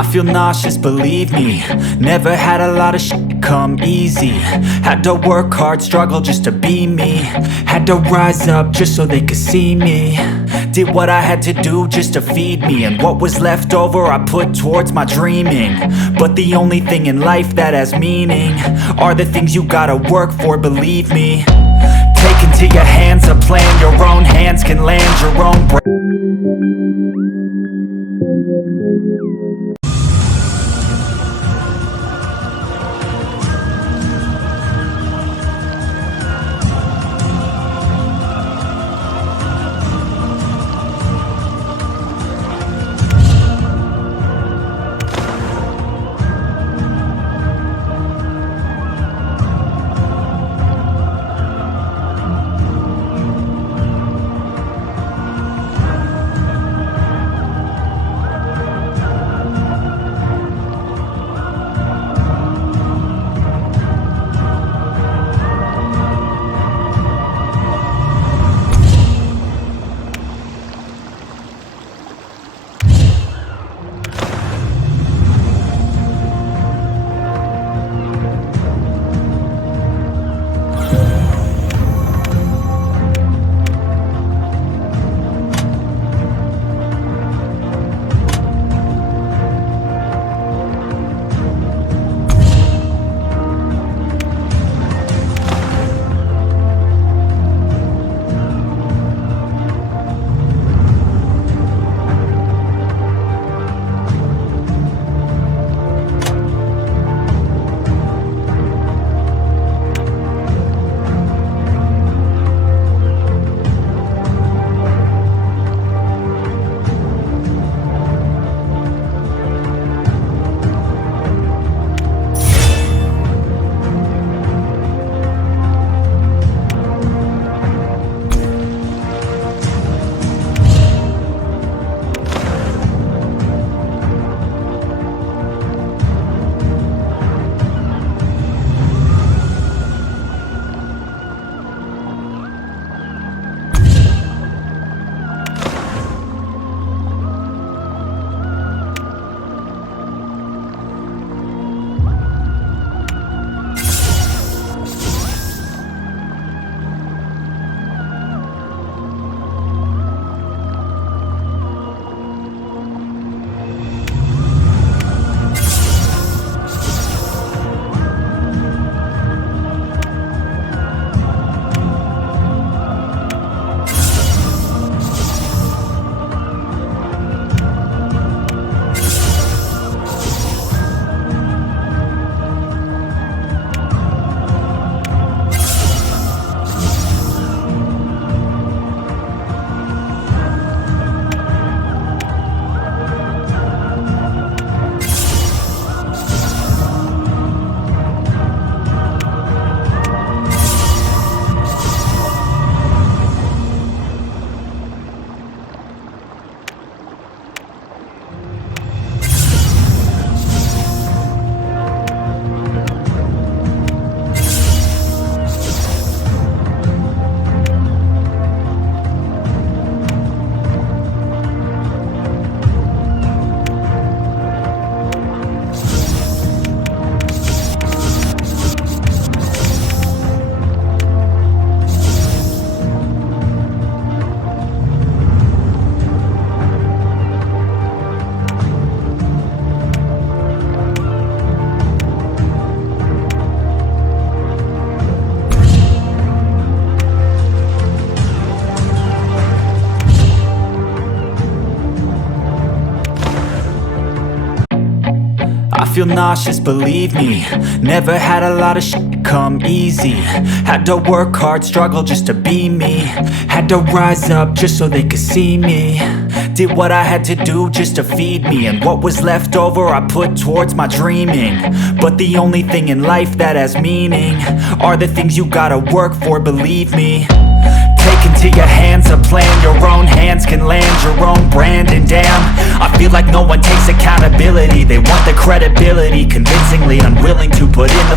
I feel nauseous, believe me. Never had a lot of shit come easy. Had to work hard, struggle just to be me. Had to rise up just so they could see me. Did what I had to do just to feed me, and what was left over I put towards my dreaming. But the only thing in life that has meaning are the things you gotta work for, believe me. Take into your hands a plan, your own hands can land your own I feel nauseous, believe me. Never had a lot of shit come easy. Had to work hard, struggle just to be me. Had to rise up just so they could see me. Did what I had to do just to feed me, and what was left over I put towards my dreaming. But the only thing in life that has meaning are the things you gotta work for, believe me. Take into your hands a plan, your own hands can land your own brand. And damn, I feel like no one takes accountability. They want the credibility, convincingly unwilling to put in the